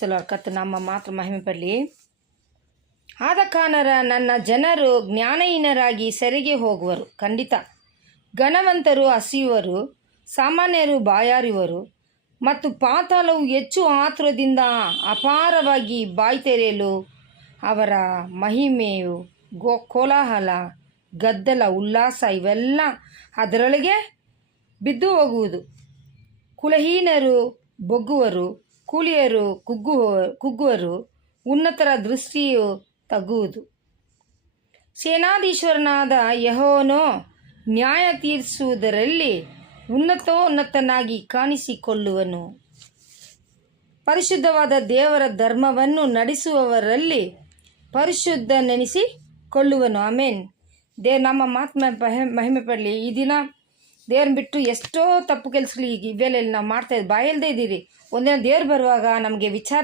ಕತ್ತು ನಮ್ಮ ಮಾತ್ರ ಮಹಿಮೆ ಪಡಲಿ. ಆದ ಕಾರಣ ನನ್ನ ಜನರು ಜ್ಞಾನಹೀನರಾಗಿ ಸೆರೆಗೆ ಹೋಗುವರು. ಖಂಡಿತ ಘನವಂತರು ಹಸಿಯುವರು, ಸಾಮಾನ್ಯರು ಬಾಯಾರಿವರು, ಮತ್ತು ಪಾತಾಳವು ಹೆಚ್ಚು ಆತುರದಿಂದ ಅಪಾರವಾಗಿ ಬಾಯಿ ತೆರೆಯಲು ಅವರ ಮಹಿಮೆಯು ಕೋಲಾಹಲ, ಗದ್ದಲ, ಉಲ್ಲಾಸ ಇವೆಲ್ಲ ಅದರೊಳಗೆ ಬಿದ್ದು ಹೋಗುವುದು. ಕುಲಹೀನರು ಬೊಗ್ಗುವರು, ಕೂಲಿಯರು ಕುಗ್ಗುವರು, ಉನ್ನತರ ದೃಷ್ಟಿಯು ತಗ್ಗುವುದು. ಸೇನಾಧೀಶ್ವರನಾದ ಯೆಹೋವನು ನ್ಯಾಯ ತೀರಿಸುವುದರಲ್ಲಿ ಉನ್ನತೋನ್ನತನಾಗಿ ಕಾಣಿಸಿಕೊಳ್ಳುವನು. ಪರಿಶುದ್ಧವಾದ ದೇವರ ಧರ್ಮವನ್ನು ನಡೆಸುವವರಲ್ಲಿ ಪರಿಶುದ್ಧನೆನಿಸಿಕೊಳ್ಳುವನು. ಆಮೇನ್. ದೇವ್ರ ನಮ್ಮ ಮಹಿಮೆ ಪಡಲಿ. ಈ ದಿನ ದೇವ್ರನ್ನ ಬಿಟ್ಟು ಎಷ್ಟೋ ತಪ್ಪು ಕೆಲಸಗಳು ಇವೆಲ್ಲ ನಾವು ಮಾಡ್ತಾ ಬಾಯಲ್ದೇ ಇದ್ದೀರಿ. ಒಂದಿನ ದೇವ್ರು ಬರುವಾಗ ನಮಗೆ ವಿಚಾರ